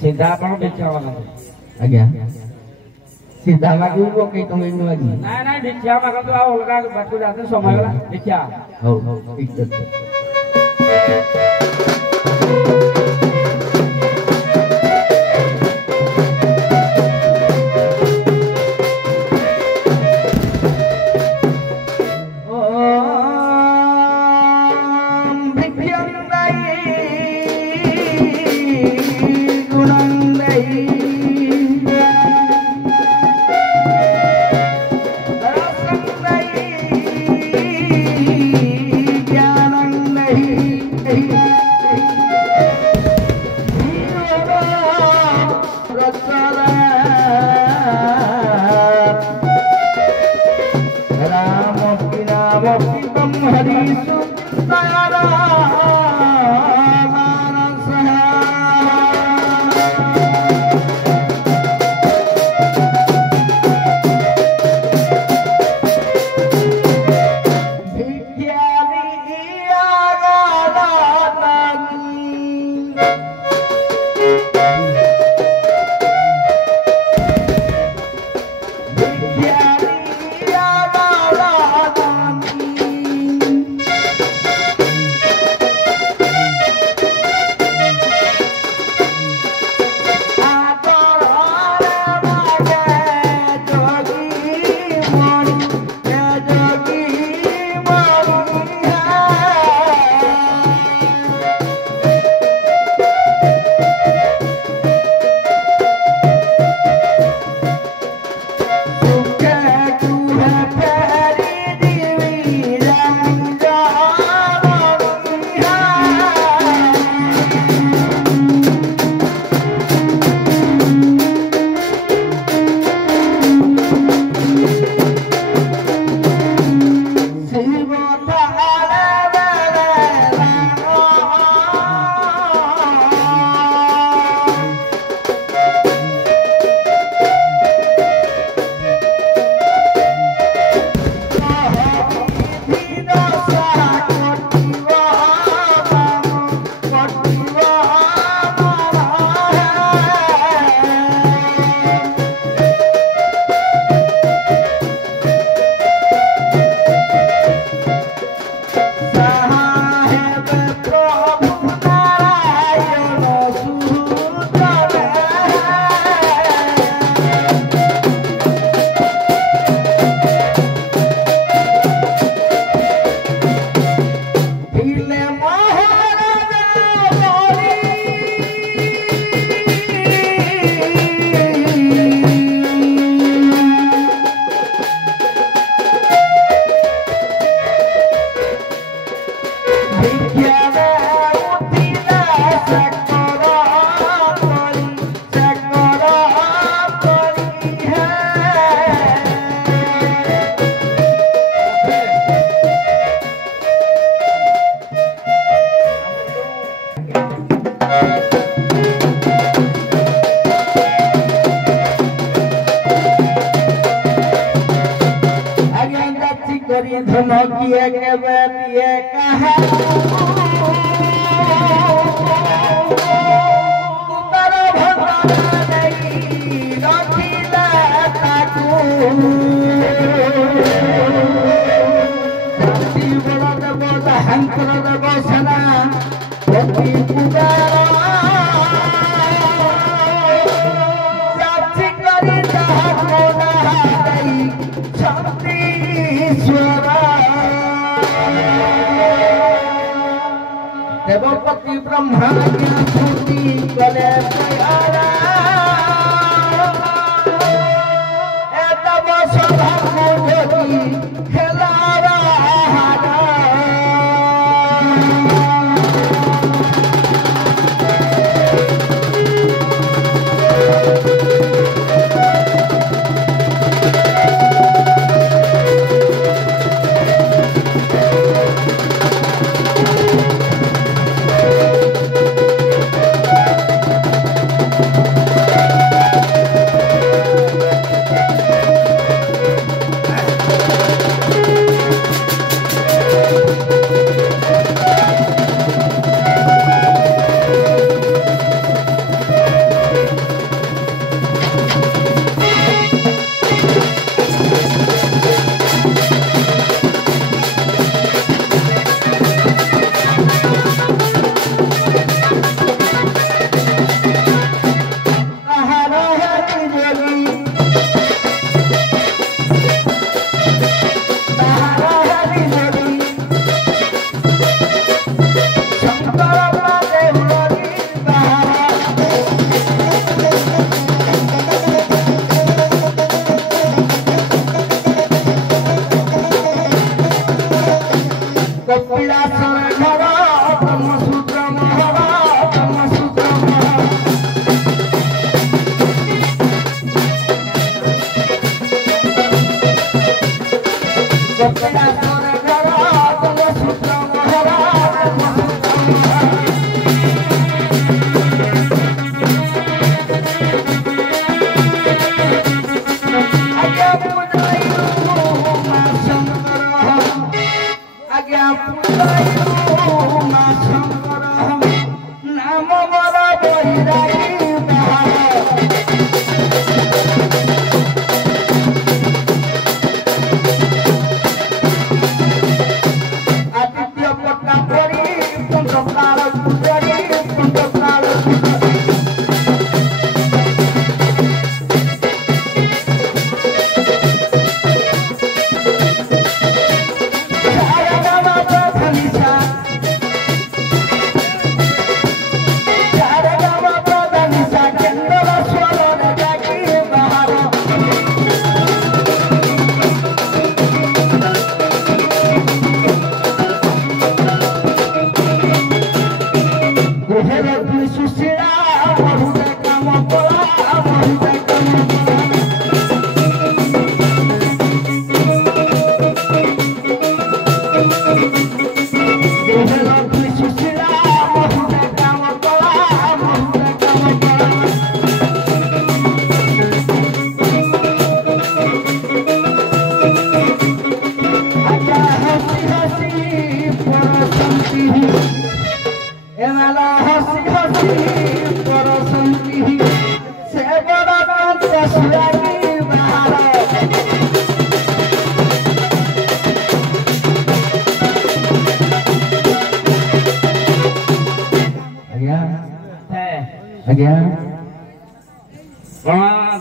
सीधा पण भिक्षा मागतो आज्ञा सीधा मागिबो कई तमे नु आजी ना ना भिक्षा मागतो आ अलगा बाटको जाते समय वाला भिक्षा हो ठीक है धन किए केबे दिए कहा उतर भगवान नहीं रखिला ताकू जीवन देव हंकर देव सेना पति पुजारा साक्षी करी देवपति ब्रह्मा ज्ञाति गले प्यारा तब सभा मोदी खेलारा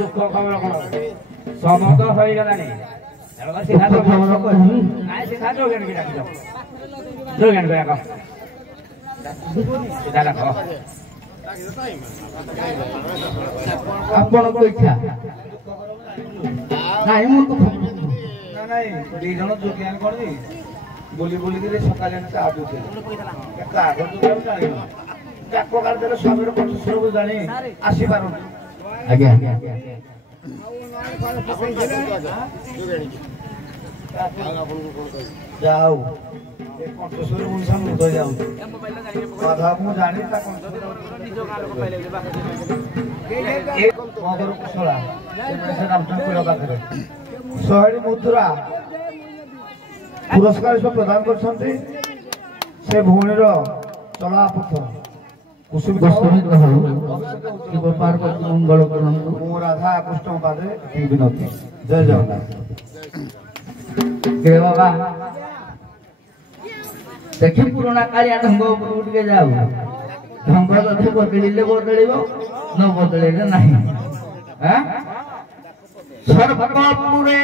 दुख खबर कौन समत हो गलानी सिखा तो खबर को आय सिखा जो ज्ञान की जो ज्ञान को सीधा रखो आपण को इच्छा नहीं मु तो ना नहीं दी जण जो ज्ञान कर दी बोली बोली के सकाले चा आदुते का आगो तो जानि जाको कर देले सबरे पछुर को जानि आसी पारो आज्ञा जाओ कंठस्वर उनसान मुद जाऊ कथा मु जानि ता कंठस्वर निजो गाल को पहिले बाकी एक मगर कुशला से रामचंद्र पाखरे 100 मुद्रा पुरस्कार सब प्रदान कर से भूमिर चला पथ कुसुमित मंगल करंतु राधा कृष्ण पादे विनती जय जगन्नाथ के बाबा देखी पुराना कालिया ढंग उठ के जाओ ढंग तो बदलिले बदलिब न बदलिले नहीं हैं सर्वपुरे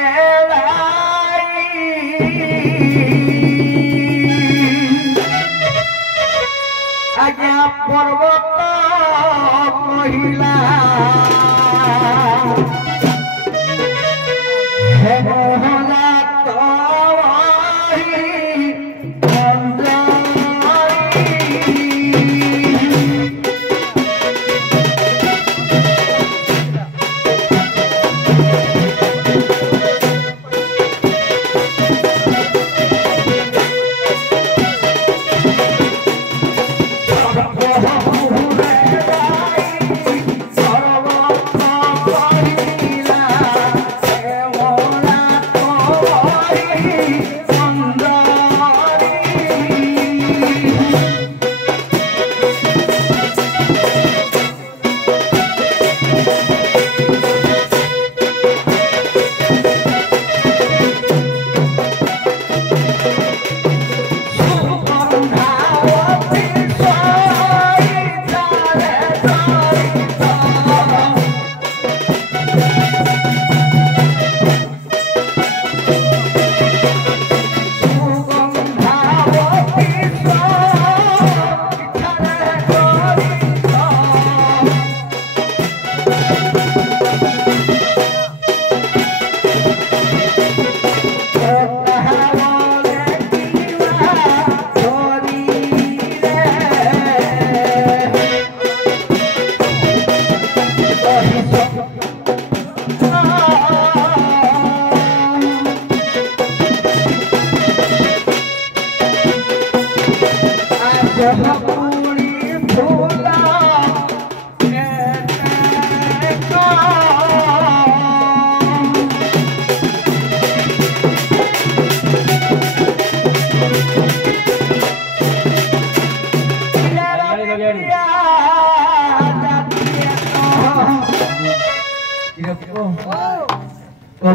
आज्ञा पर्वत कहिला हे मोहना तोही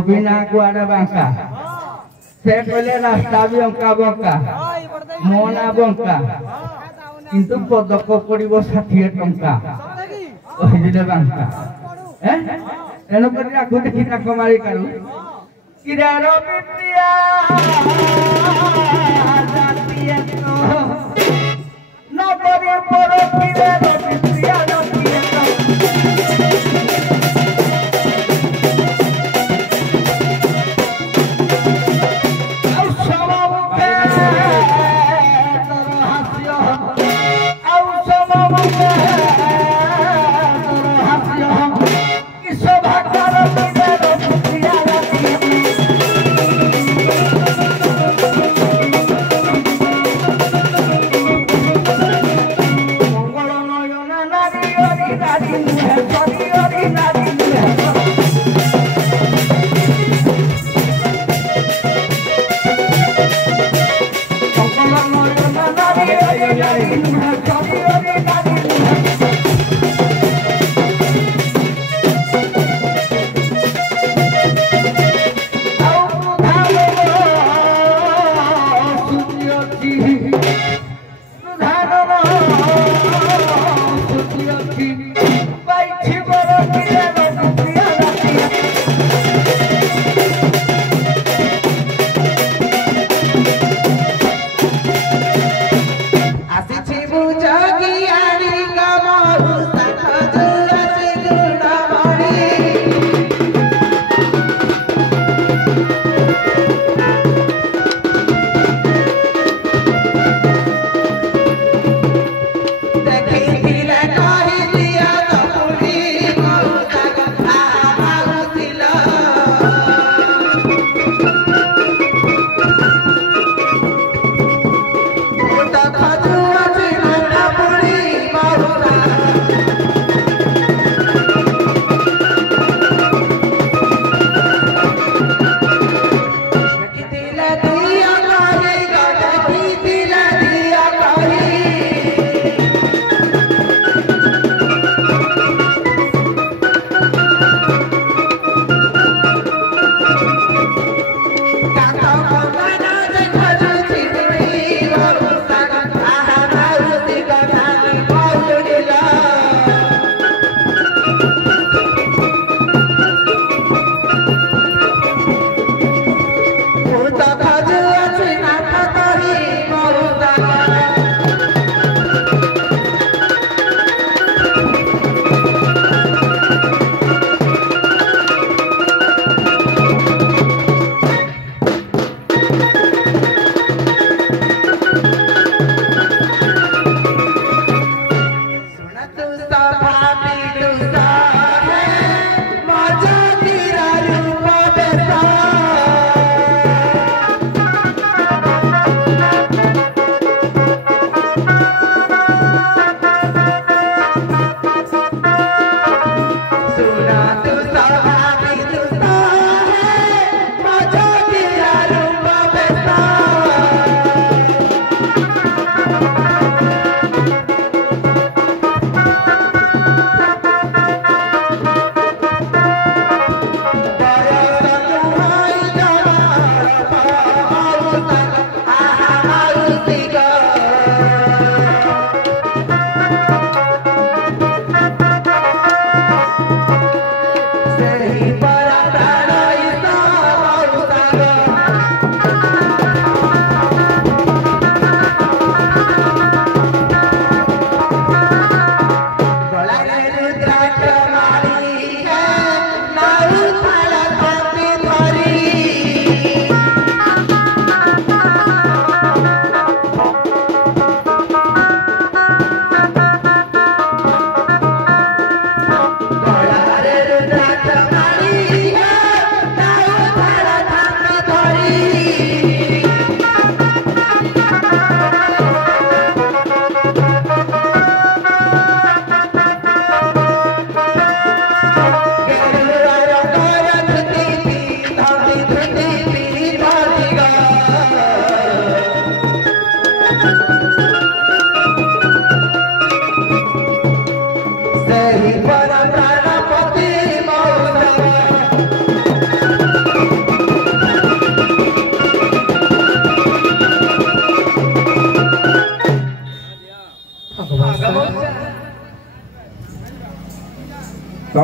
बिना गुआड़ा बांका से पहले रास्ता भी अंका बंका मोना बंका किंतु पदक पड़िबो 60 टंका कहिदिले बांका हैं एनो करी आखु देखि ताक मारी करू किरार बिटिया जातिया तो नगरी पर किरार बिटिया जातिया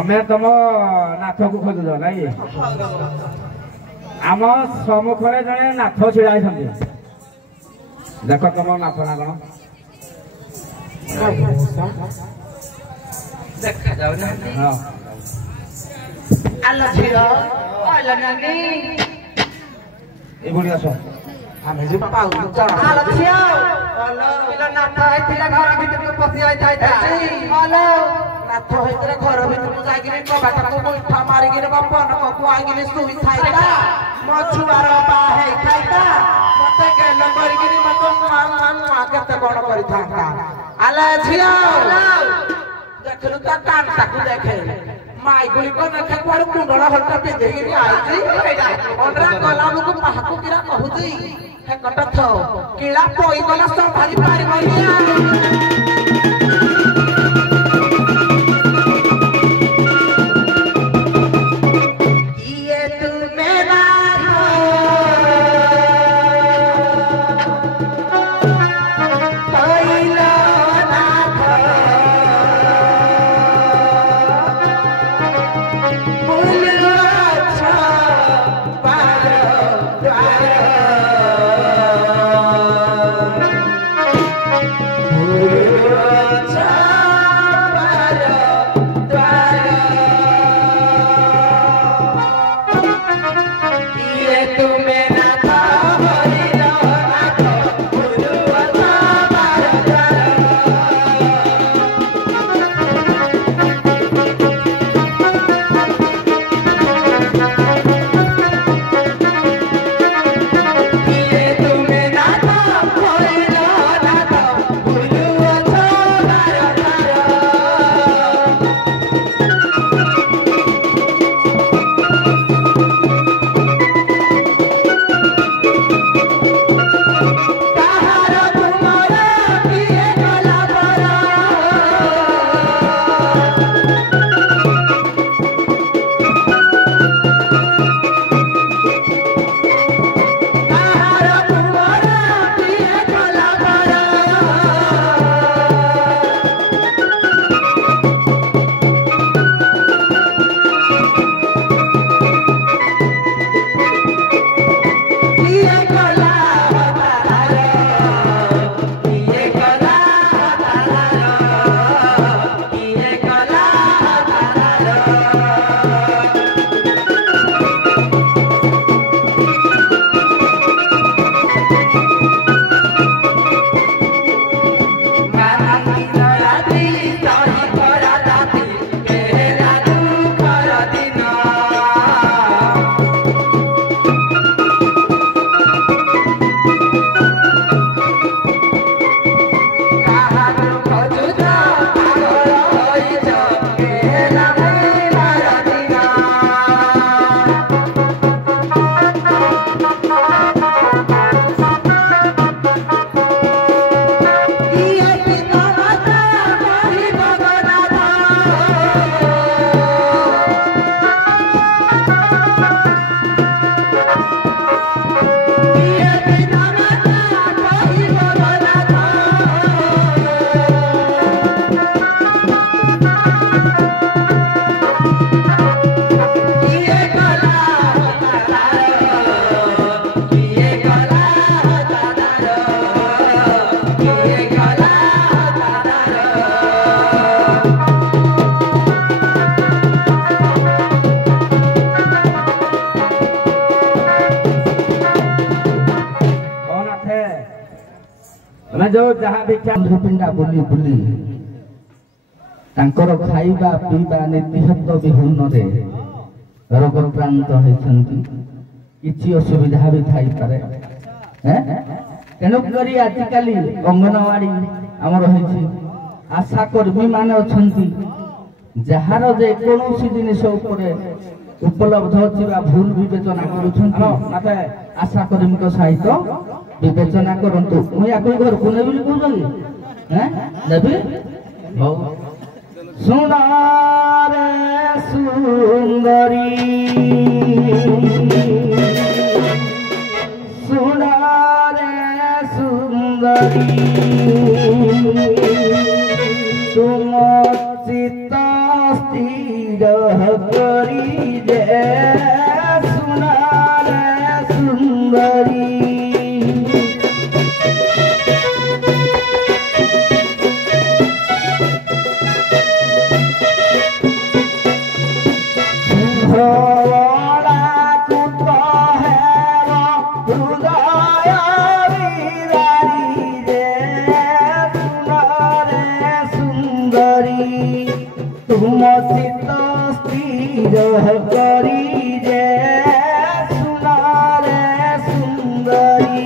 तमें तुम नाथ को खोजुल ना आम सम्मुखें जड़े नाथ छिड़ा देख तुम नाथ ना कौन देखा जाओ ना आला झियो आला नानी ए बुढ़ी आस आमे जे पाउ चढ़ आला झियो आला पिला नाथ हैतिला घर भीतर को पसी आइ थाइ आला नाथ हैतिला घर भीतर को जागिरे कबाटा को मुठा मारी गिरे बपन को कुआगिले सुई थाइला म छुआर बा है थाइता मते गेल मरि गिरे मतो मान केते बड़ करि थांता आला झियो देखलु ता कान ताकू देखे माई गुली को नखे पर मुंडला हल्टा पे देगिरी आइजी ओनरा गलाबु को पाहको किरा कहूती हे कटथ किला पोई गला संभाली पारि बनिया जो जहाँ भिक्षा पिंडा बुली बुली तांकर खाइबा पीबा नीतिहत विहुन रे रोगक्रांत होइछन्ति किछि असुविधा भी थाई पारे तेणु करी आजिकाली अंगनवाड़ी आमर होइछि आशा कर्मी माने अछन्ति जहार जे कोनोसी जिनिस उपरे उपलब्ध थिबा भूल विवेचना करूछन्ति आशा कर्मी सहित विवेचना करंतु मुई आको घर को ने बोली कहजो हैं नेबी हो सुना रे सुंदरी सुना रे सुंदरी तुम चित्त स्थिर कुत है हृदय विदारी रे सुनारे सुंदरी तुम चित स्थिर करी रे सुनारे सुंदरी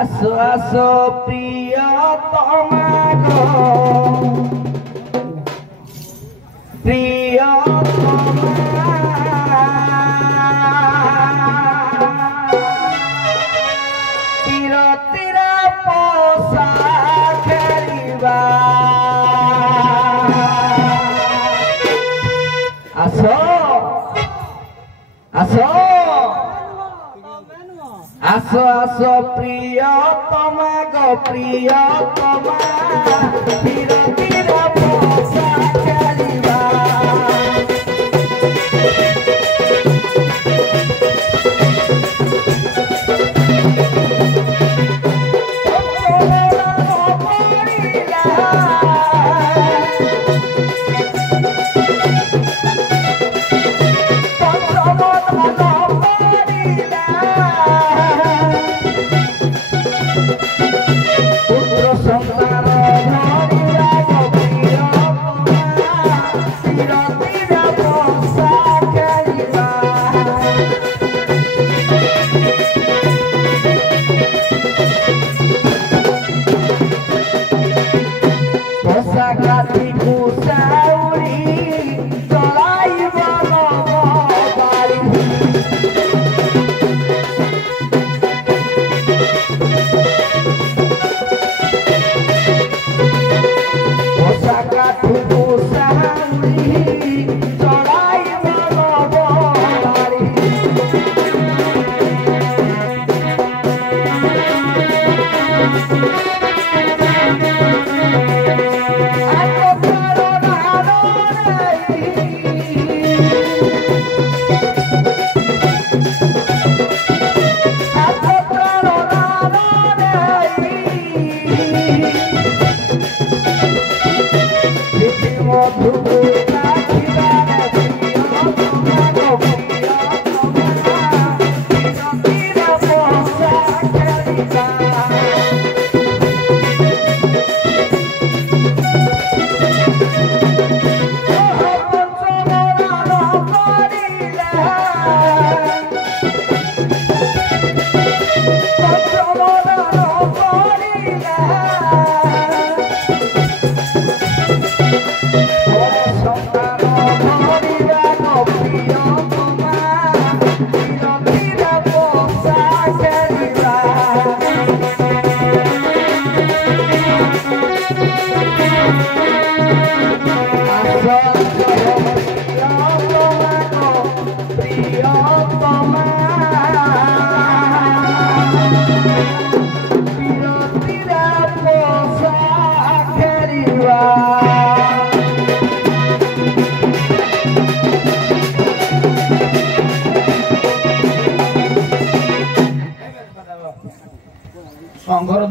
आसो आसो प्रिय तमागो प्रिय तीर तीर पोसा खेलिबा आसो आसो आसो आसो प्रिय तमा गो प्रिय तमा तीर तीर पोसा खेलिबा ସଂଘର